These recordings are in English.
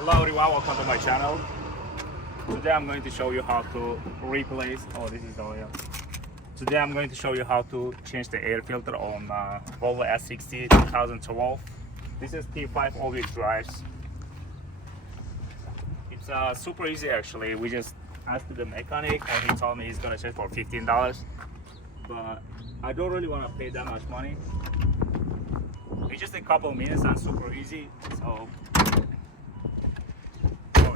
Hello everyone, welcome to my channel. Today I'm going to show you how to replace, this is the oil. Today I'm going to show you how to change the air filter on VOLVO S60 2012. This is T5 all-wheel drives. It's super easy actually. We just asked the mechanic and he told me he's gonna change for $15. But I don't really want to pay that much money. It's just a couple minutes and super easy. So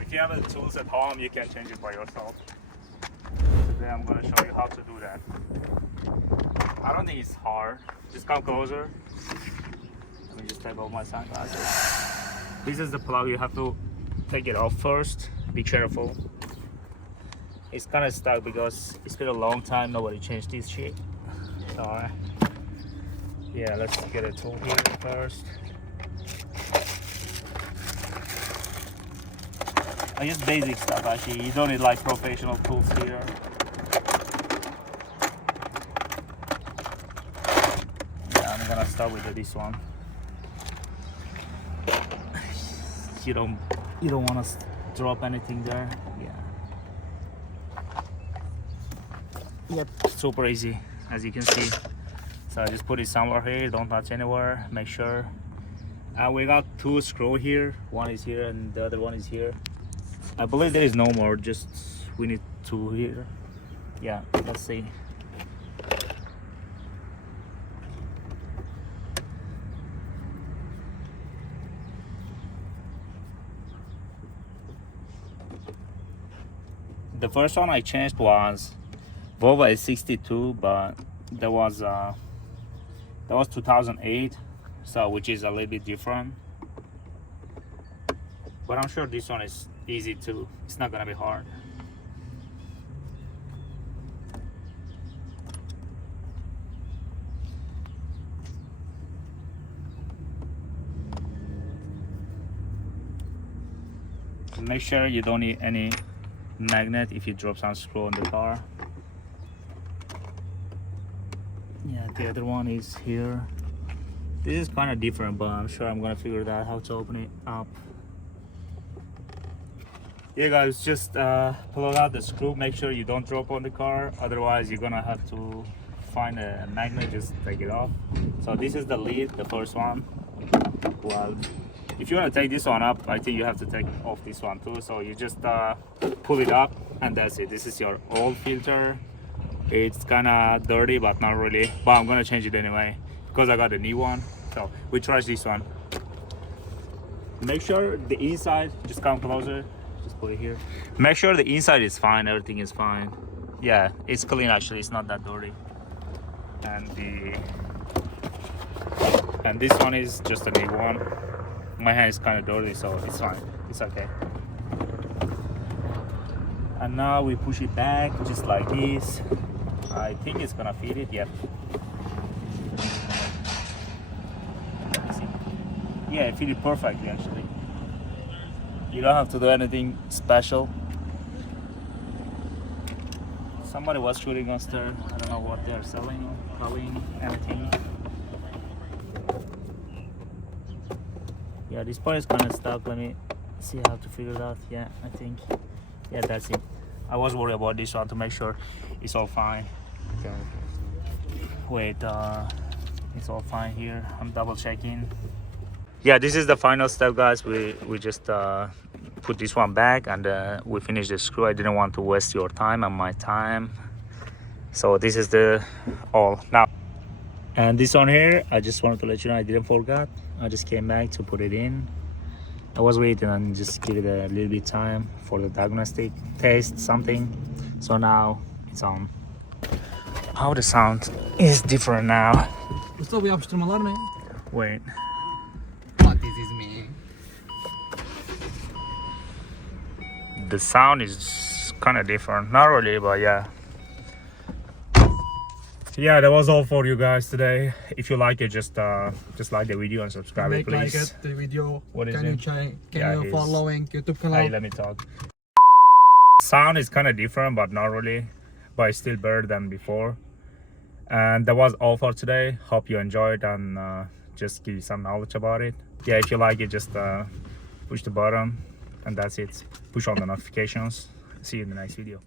if you have the tools at home, you can change it by yourself. Today I'm going to show you how to do that. I don't think it's hard. Just come closer. Let me just take off my sunglasses. This is the plug. You have to take it off first. Be careful. It's kind of stuck because it's been a long time nobody changed this shit. So yeah, let's get a tool here first. I use basic stuff actually. You don't need like professional tools here. Yeah, I'm gonna start with this one. You don't want to drop anything there. Yeah. Yep, super easy as you can see. So I just put it somewhere here. Don't touch anywhere. Make sure. We got two screws here. One is here and the other one is here. I believe there is no more, just we need two here. Yeah, let's see. The first one I changed was VOLVO S60 but that was 2008, so which is a little bit different. But I'm sure this one is easy too. It's not gonna be hard. Make sure you don't need any magnet if you drop some screw on the car. Yeah, the other one is here. This is kind of different, but I'm sure I'm gonna figure out how to open it up. Yeah guys, just pull out the screw. Make sure you don't drop on the car, otherwise you're gonna have to find a magnet. Just take it off. So this is the lead, the first one. Well, if you want to take this one up, I think you have to take off this one too. So you just pull it up and that's it. This is your old filter. It's kind of dirty but not really, but I'm gonna change it anyway because I got a new one. So we try this one. Make sure the inside, just come closer, just put it here. Make sure the inside is fine, everything is fine. Yeah, it's clean actually, it's not that dirty. And this one is just a new one. My hand is kind of dirty, so it's fine, it's okay. And now we push it back just like this. I think it's gonna fit it. Yep. Yeah, it fitted perfectly actually. You don't have to do anything special. Somebody was shooting us there. I don't know what they're selling, calling, anything. Yeah, this part is kind of stuck. Let me see how to figure it out. Yeah, I think. Yeah, that's it. I was worried about this one to make sure it's all fine. Okay. Wait, it's all fine here. I'm double checking. Yeah, this is the final step guys. We just put this one back and we finished the screw. I didn't want to waste your time and my time, so this is the all now. And this one here, I just wanted to let you know I didn't forget. I just came back to put it in. I was waiting and just give it a little bit time for the diagnostic test something. So now it's on. How the sound is different now. Wait. This is me. The sound is kind of different. Not really, but yeah. Yeah, that was all for you guys today. If you like it, just like the video and subscribe, Make please. like it, the video. What is can it? You can Yeah, you following YouTube channel? Hey, let me talk. Sound is kind of different, but not really. But it's still better than before. And that was all for today. Hope you enjoyed and just give you some knowledge about it. Yeah, if you like it, just push the button, and that's it. Push on the notifications. See you in the next video.